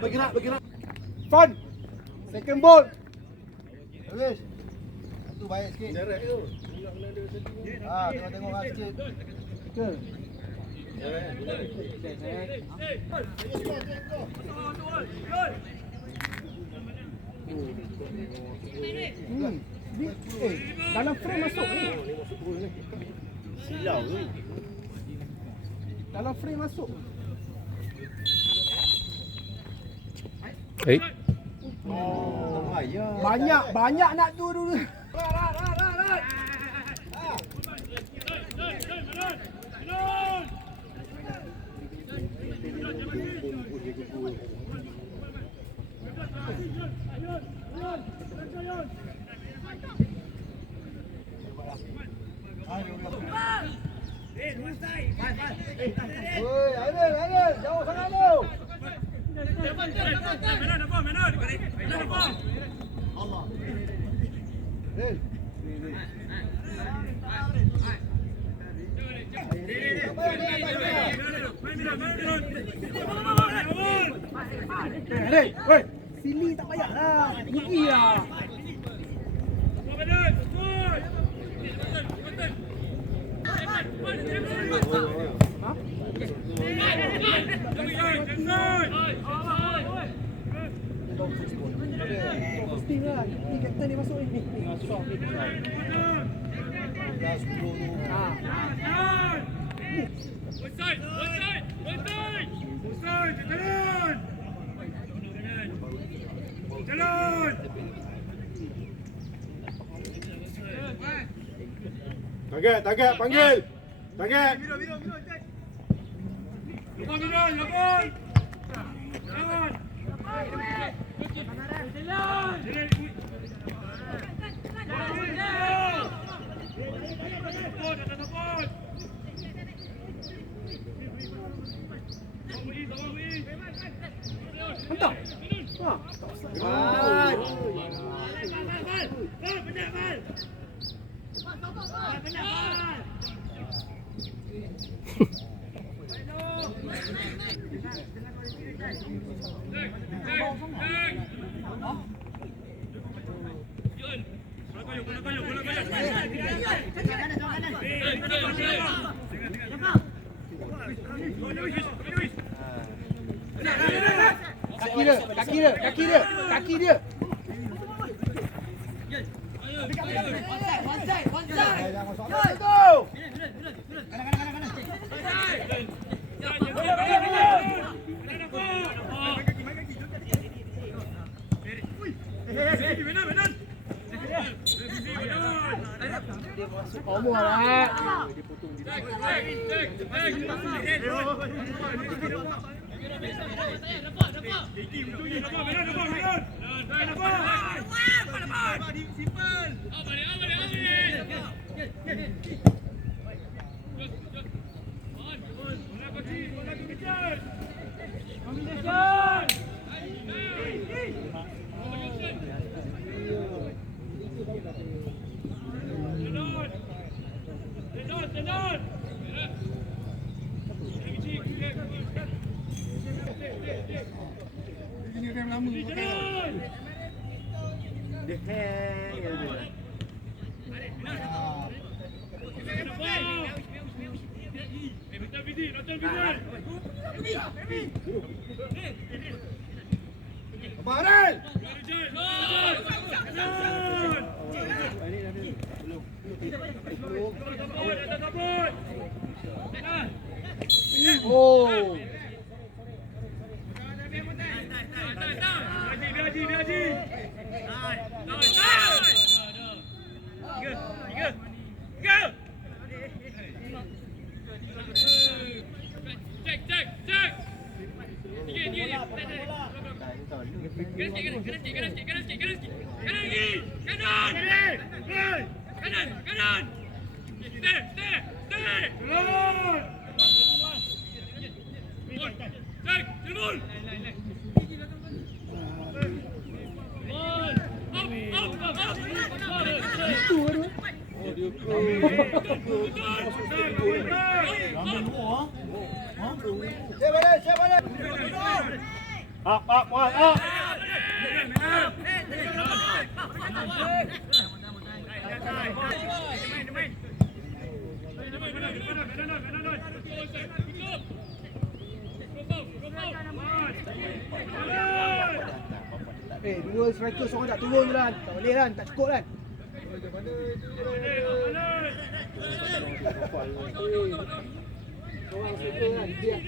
Bergerak. Fun. Second ball. Habis. Tu baik sikit. Tengok kan sikit. Betul. Dalam frame masuk ni. Silau tu. Dalam frame masuk. Banyak nak tu dulu. Aidil, jauh sangat tu. Allah. Weh, sili tak payah lah. Rugi lah. Mesti lah. Ni kapten dia masuk ni. Masuk ni. Dah 10 tu. Onside, jalan. Target, panggil. Target. Jalan. Mantap. Kaki dia. Omong lah. Kemarin. Oh. Cek balik. Up, one, up. Dua striker seorang tak turun je Lan. Tak boleh Lan, tak cukup Lan. Seorang striker Lan, dia.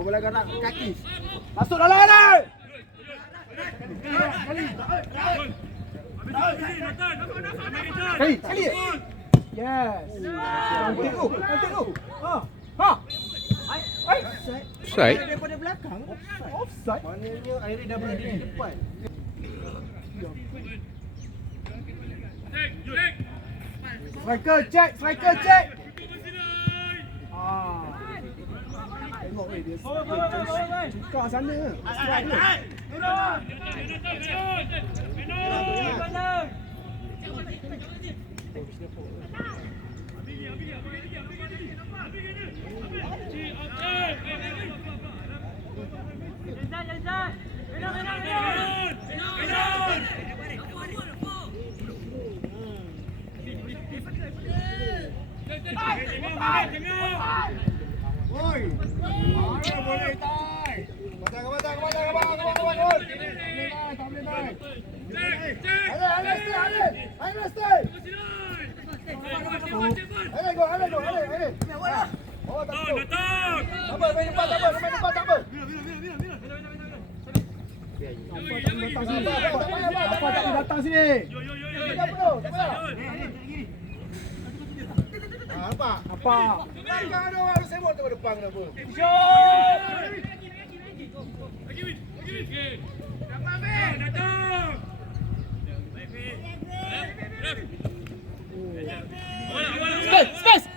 Bola gerak kaki. Masuk dalam ni. Sekali. Yes. Cantik tu. Ha. Offside? Daripada belakang. Offside. Maknanya Airin dah berada di depan. Striker check. Tengok dia tukar sana. Strike dia. Oi. Boleh tai. Kematang. Tak boleh naik. Ada stay. Ada go. Oh, tak apa. Sabar, main depan, tak apa. Apa tak boleh datang sini? Tak apa. Nampak? Apa? Belakang ada orang sembut tu depan kenapa?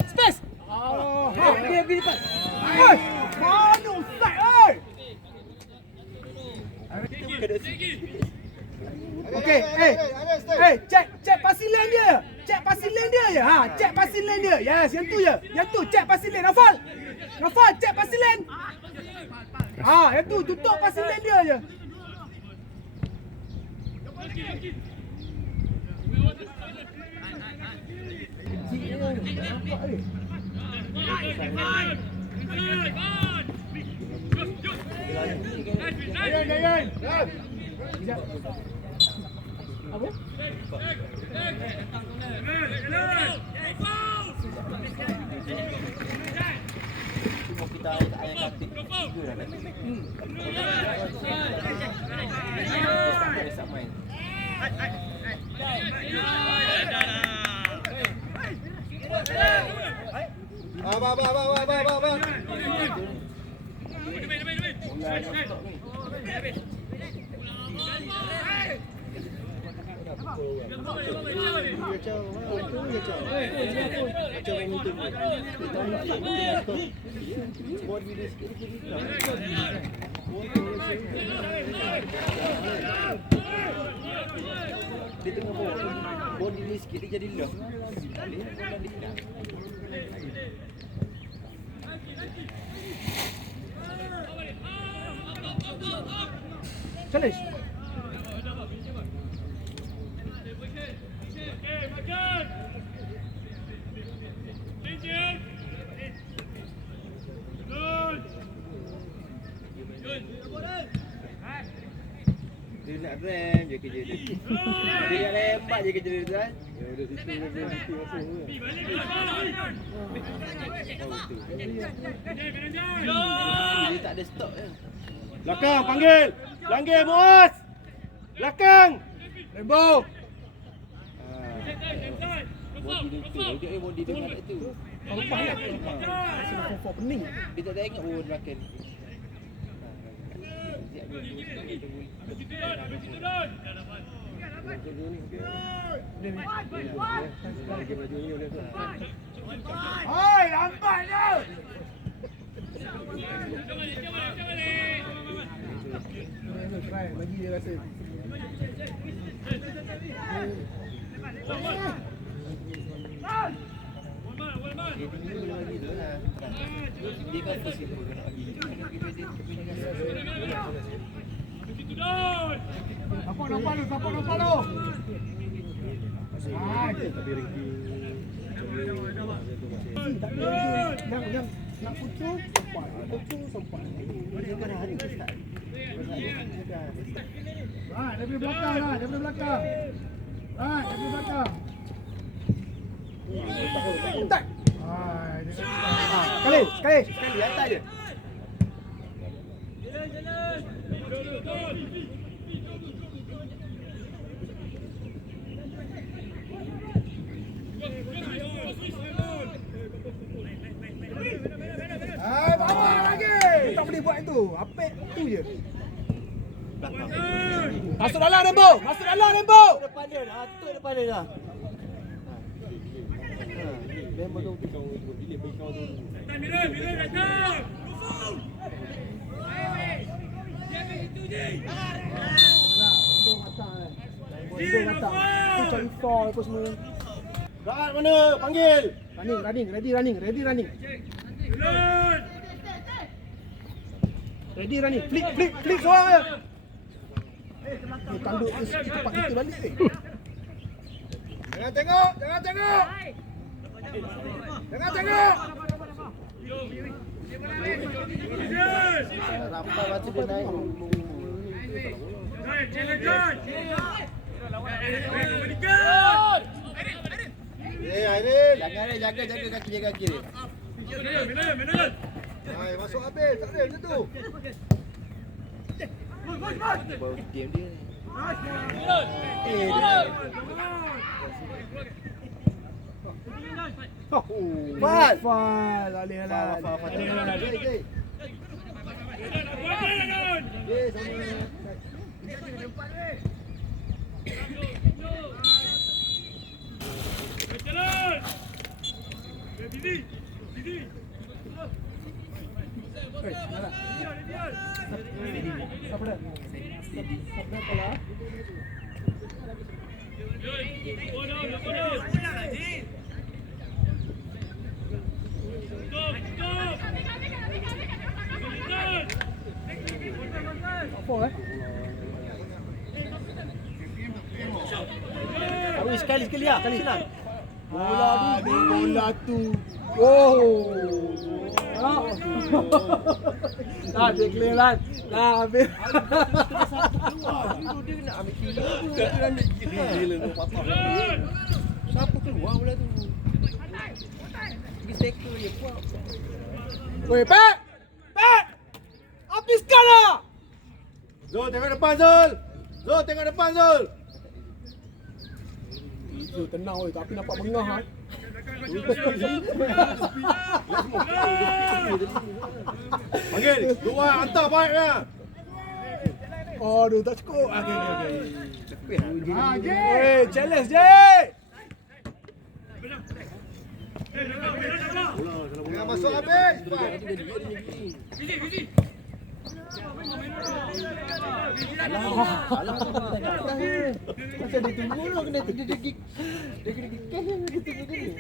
Space. Dia pergi depan. Oi, mana offside oi? Okey, check passing lane dia. Check passing lane dia je. Ha, check passing lane dia. Yes, yang tu je. Yang tu check passing lane. Nafal, check passing lane. Ha, yang tu tutup passing lane dia je. Apa? Cuma kita ayah katik tiga dah tadi. Tak main. Abang. Dia tengah body dia sikit dia jadi lock. Challenge. Dia nak rem je kerja dia. Dia nak lembat je kerja dia Tuan. Ya udah situ dia tak ada stop je. Belakang panggil. Langgar Muaz. Belakang. Rainbow. Body dia dengan itu. Lupa lah. Asyik for pening. Dia tak ingat pun belakang. Oi, lambat dia. Try bagi dia rasa. Dia kan pasti pun nak bagi. Nampak lu. Yang nak pucuk sempat. Dia kan hari tu start. Dari belakang. Tak. Sekali atas je. Bawa lagi. Tak boleh buat itu. Apek tu je. Masuk dalam Rainbow. Depan dia dah. Tutup depan dia dah. Memang tu kau bila bagi kau tu. Bila datang. Tu cari foul apa semua. Raat mana? Panggil. Running. Ready running. Flick seorang je. Tanduk cepat kita balik. Jangan tengok. Rampai macam dia naik. Aidil. Jaga kaki dia. Masuk habis. Tak ada macam tu. Baru game dia. Fal. Alih. Siapa dah? Apa Awi sekali lah. Senang. Bola tu. Oh. Dia clear lah. Habis. Dia nak ambil kiri. Dia nak ambil kiri. Gila kau patah. Siapa keluar bola tu? Pergi striker je kuat. Weh, Pak! Habiskan lah! Zul tengok depan Zul. Zul tenang weh, tapi nampak bengah ha. Panggil. Dua hantar baiknya. Aduh, tak cukup. Okey. Cepet. Weh, challenge je. Jangan masuk habis. Alah. Macam dia tunggu lah kena dia gig. Dia kena gig kan dia tunggu dia.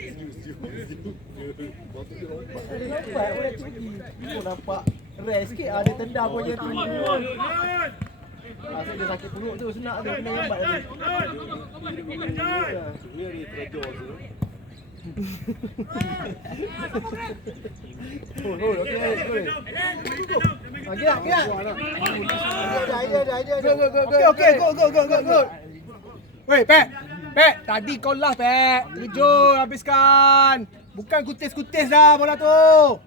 Nampak boleh pergi. Kau nampak rest sikit ada tendang pun je tunggu. Asyik dia sakit perut tu senak tu kena lambat tu. Dia ni terjor tu. Okey. Gerak. Okey, go. Weh, Pek. Tadi kau lah, Pek. Terjun, habiskan. Bukan kutis-kutis dah bola tu.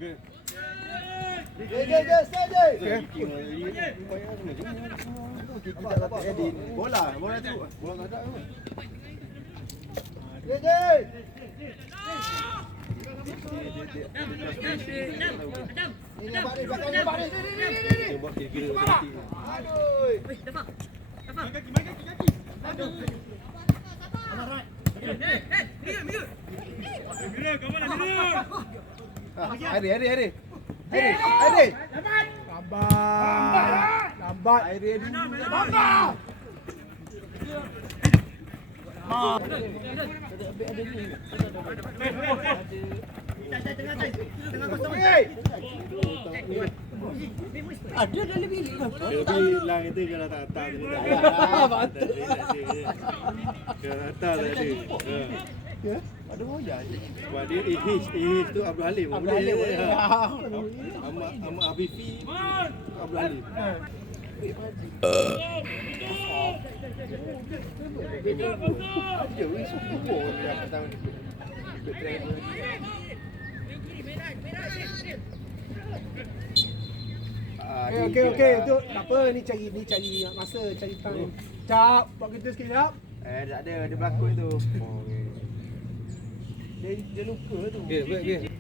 Bola tu. Bola tak ada. Dia buat kira-kira nanti. Hari. Lambat. Ada dalam bilik. Tapi lang itu kalau tak hantar tu tak ada. Kalau hantar tak ada. Ada boya je. Sebab dia AH tu Abdul Halim. Abdul Halim. Ahmad Abifi Abdul Halim. Dia wis kubur dia datang ikut travel. Okey. Tu tak apa, ni cari masa, cari time. Cap, buat kita sikit jap. Tak ada, dia berlakon tu. Dia lupa tu. Okey.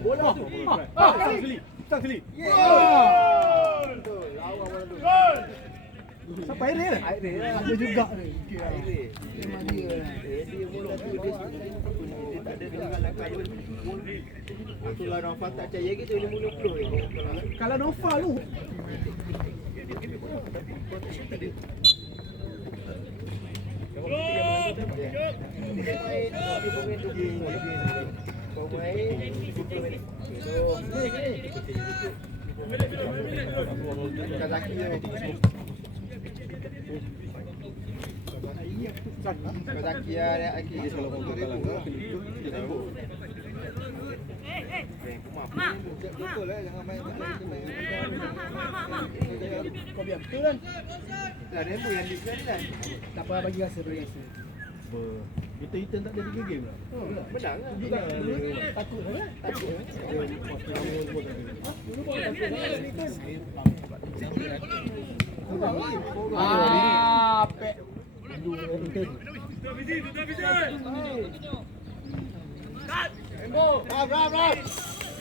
Bola tu. Tak kali. Siapa Airil? Ada juga ni. Memang dia. Dia bola tu dia sebenarnya dia tak ada dengan lakon. Itulah Nova tak percaya gitu dia mula pro. Kalau Nova lu. Kazakia dia lagi kalau mau kalah dia tahu. Betul lah jangan main. Kau biar betul kan? Dah dia tu yang defend kan. Tak apa, bagi rasa. Kita tak ada 3 game lah. Menang lah. Juga takut kan?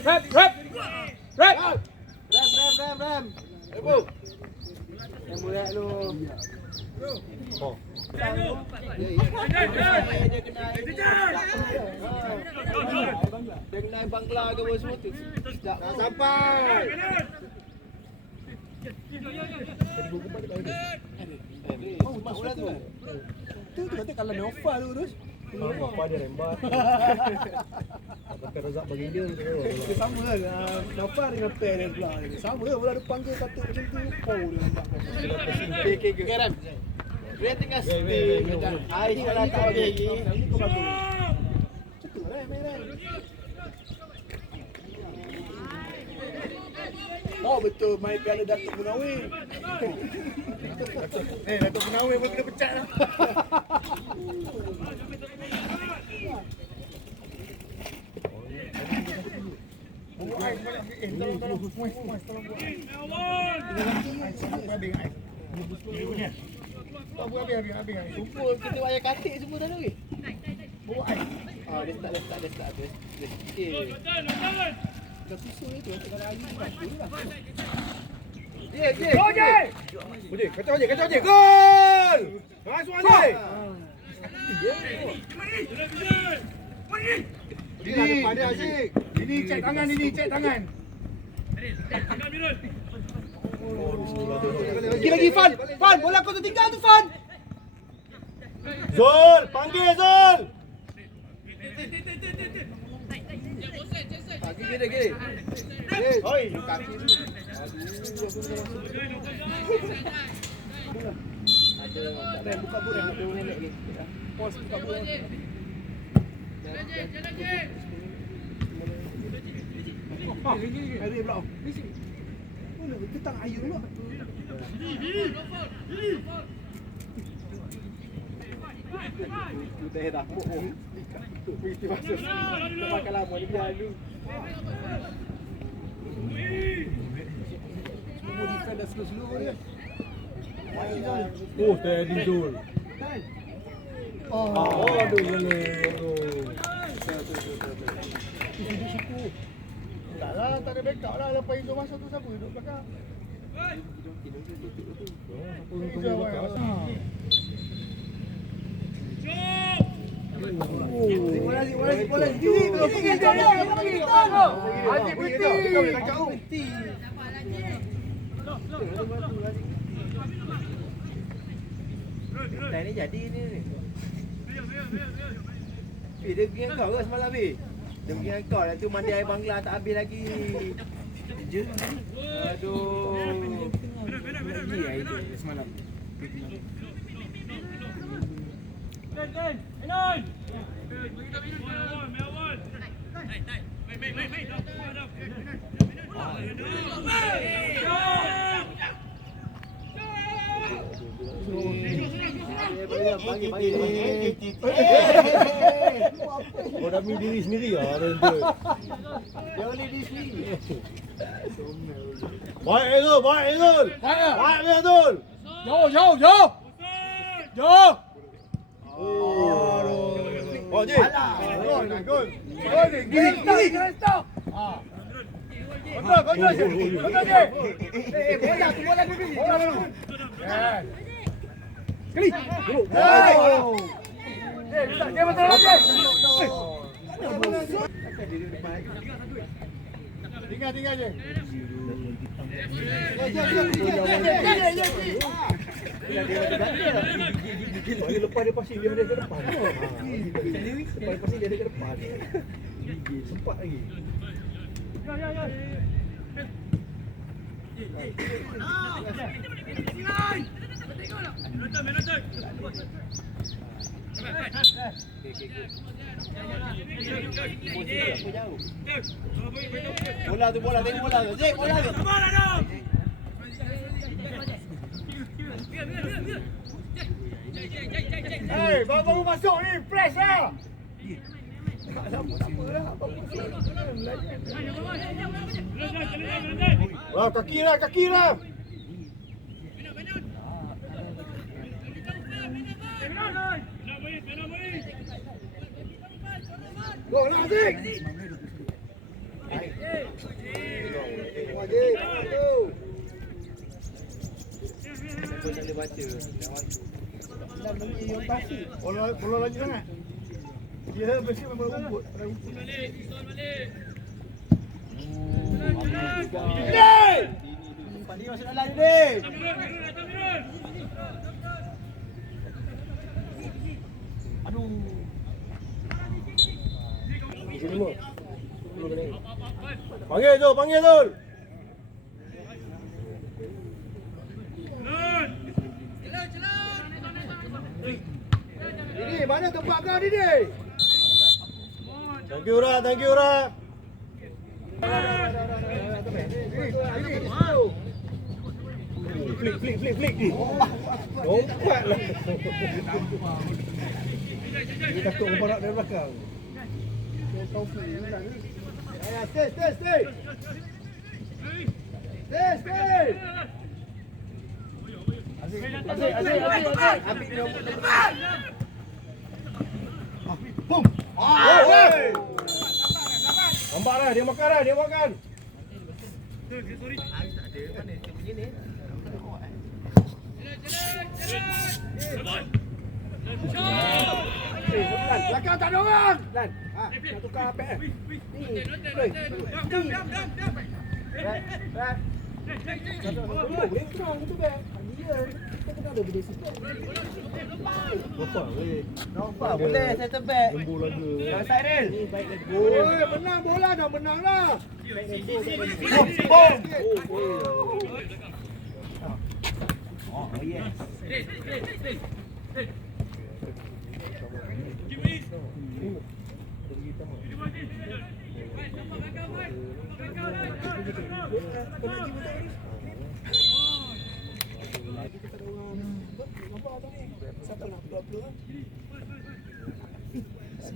Pek. Rap. Ram. Ebo. Yang mulia lu. Dia kena bangla ke apa semua tu. Tak sampai. Mak bola tu. Tu kata kalau Nova tu terus. Apa dia rembat. Pakai Razak bagi dia tu. Dia sama kan. Nova dengan Pek dia pula. Sama bola depan ke kata macam tu. Oh dia nampak. Okey. Garam. Dia tengah stay. Air kalau tak lagi. Ini kau bagus. Cepat lah main kan. Oh betul main piala Datuk Munawir. Datuk Munawir pun kena pecat lah. Lupa kita ayah katik semua dah lagi. Bawa air. Dia start. Okey. Dah susun itu kalau air bagus lah. Boleh, kacau je. Gol! Masuk Anjay. Ini pada Aziz. Ini cek tangan. Lagi Fan, bola kau tertinggal tu Fan. Zul, panggil Zul. Gini. Oi, Kaki tu. Ada buka buran ada nenek lagi. Pos buka buran. Hari pula. Mana ketang ayun tu? Tu dah dah. Begitu masuk. Tak pakai lama dia biar dulu. Semua defend dah slow-slow dia. Oh, steady Zul. Oh, Aduh, boleh. Tak lah, tak ada backup lah. Lepas Izo masuk tu siapa duduk belakang? Izo awal. bola sendiri tu. Pergi jangan pergi kau. Haji berhenti. Dah ni jadi ni. Dia pergi dengan kau ke semalam ni? Dia pergi dengan kau lah tu mandi air Bangla tak habis lagi. Je. Aduh. Lagi air tu semalam. Kau dah ambil diri sendiri lah Ranger. Dia boleh diri sendiri. Baik Zul, baik Zul. Baik dia Zul. Jauh. Oh, Ji. Gol. Diri kena stop. Kontrol je. Bola dulu. Kali. Dia betul lagi. Tinggal je. Dia lepas dia passing dia ada ke depan. Lepas passing dia ada ke depan. Sempat lagi. Bola tu bola, tengok bola tu. Zek, bola tu. Hey, baru masuk ni, press lah. Wah, kaki lah. Gol lah, Zik. Kau tak boleh baca. Bola lagi sangat. Dia bersih memang rumput. Pak ni masuk dalam ni. Panggil Zul. Didi, mana tempat kau Didi? Thank you Ra. Flick. Lompat lah. Dia takut membarak dari belakang. Stay. Azik. Habis dia nombor Nampak lah, dia makan. Belakang tak ada orang. Lan. Nak tukar apa eh? Nampak boleh settle back. Lembu laga. Jangan Cyril. Oi, menang bola dah menang lah. Oh yes. pergi tamat.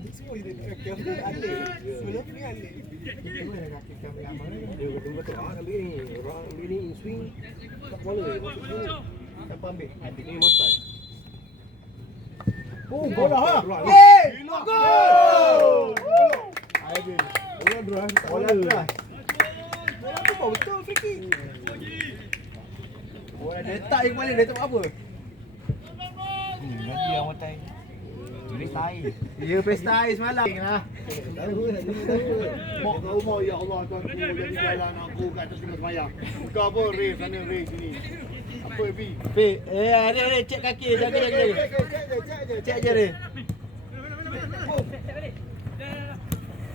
Semua dia kamera Alif. Sebelum ni Alif. Dia betul-betul ambil ni. Orang ambil ni in swing tak bola. Siapa ambil? Ni Mosai. Oh, bola ha. Hey! Gol! Ada. Bola drive tak Bola bola. keras. Bola tu kau betul free kick. Bola dia letak je kepala dia tak buat apa. Nanti yang motai. Pesta air. Ya, pesta air semalam. Mak kat rumah, ya Allah tuanku, jadi jalan aku kat atas tengah semayang. Kau apa, Ray, sana Ray sini. Apa, Bi? Ada, cek kaki, jaga. Cek je dia.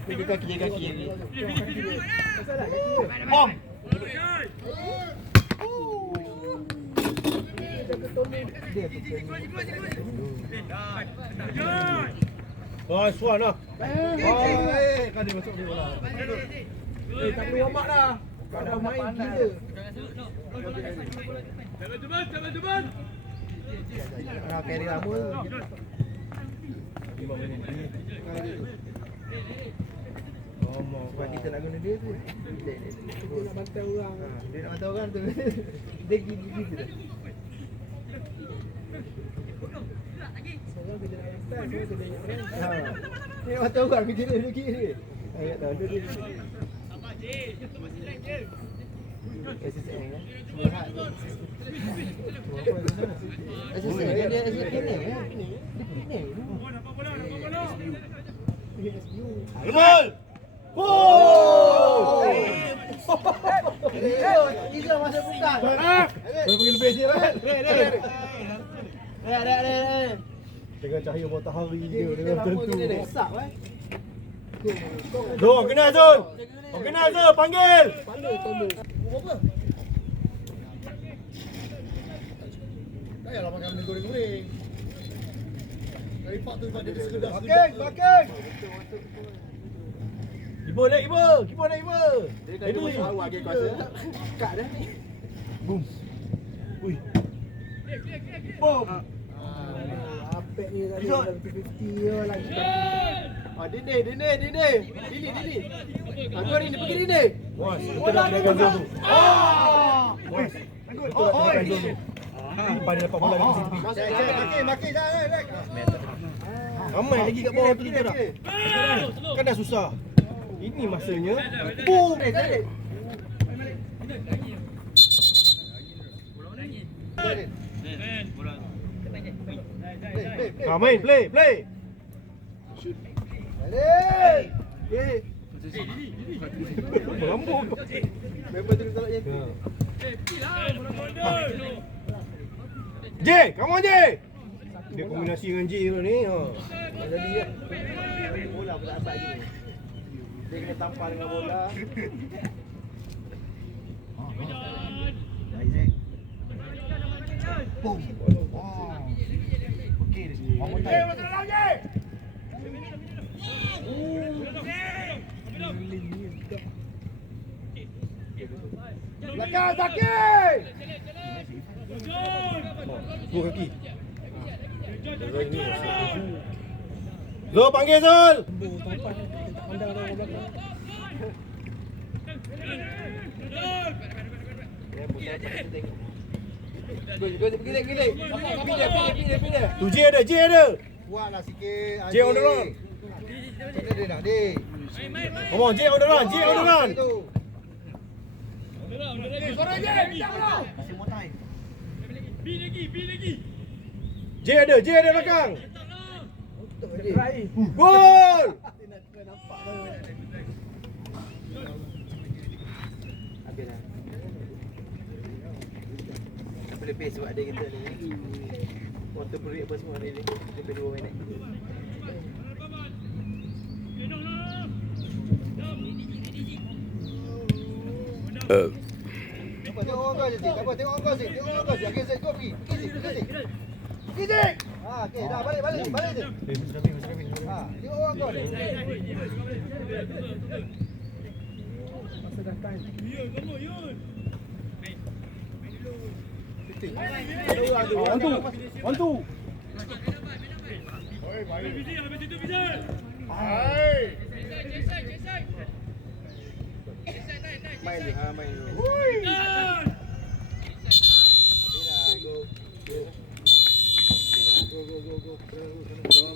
Jaga kaki. Bom. Suan lah. Kan dia masuk dia bola. Tak perlu warm up dah. Kau dah main gila. Teman-teman. Carry lama. 5 minit lagi. Sebab kita nak guna dia tu. Dia nak bantai orang. Dia nak bantu orang tu. Dia gigi tu dah. Seorang kerja nak bantai, seorang kerja nak bantai. Dia nak bantu orang kerja dia lagi ni. Tak tahu dia. SSN kan? Semua hak tu. SSN dia SSN ni kan? Dia Penang tu. Lemul. Izal masuk bukan. Boleh pergi lebih sikit kan? Dah. Dengan cahaya matahari dia Dia dengan lama tentu. dia rosak Zul, kenal Zul. Oh, kenal Zul, panggil. Tak payahlah makan mi goreng-goreng. Dari pak tu dia sekedar. Makin. Ibu nak ibu. Dia kan dia masuk awal dia kuasa. Kat dah ni. Boom. Ui. Boom. Apek ni tadi Esok. dalam 50 je lagi. Dinding. Dili. Aku ni pergi dinding. Bos, kita nak kena Zul tu. Bos. Betul nak kena Zul tu. Lepas dia dapat bola dari sini. Makin jangan. Ramai lagi kat bawah tu kita tak. Kan dah susah. Ini masanya. Boom. Main, play. Berambung. Member tu tolak je. J, come on J. Dia kombinasi dengan J tu ni. Tak jadi kan. Bola pula asal gini. Dia kena tampar dengan bola. Boom. Okey, one more time. Belakang Zakir. Dua kaki. Zul panggil Zul. Pandang orang belakang. Gol pergi. Pindah. Tu J ada. Buatlah sikit. J on the run. Mana dia nak ni? Come on J on the run. Suara je. Masih motai. B lagi. J ada belakang. Try. Gol. Habis dah. Tak boleh pace sebab dia kita ni. Water break apa semua ni. Lebih 2 minit. Tengok orang kau je. Tengok orang kau je. Okey, Zik, kau pergi. Pergi, Zik. Kijik. Okey, dah balik je. Tengok orang kau ni. Masa dah time. Yun, kamu, Yun. One two. Oi, baik. Busy, habis itu busy. Hai. Main je, main je. Down. Go, go, go, go.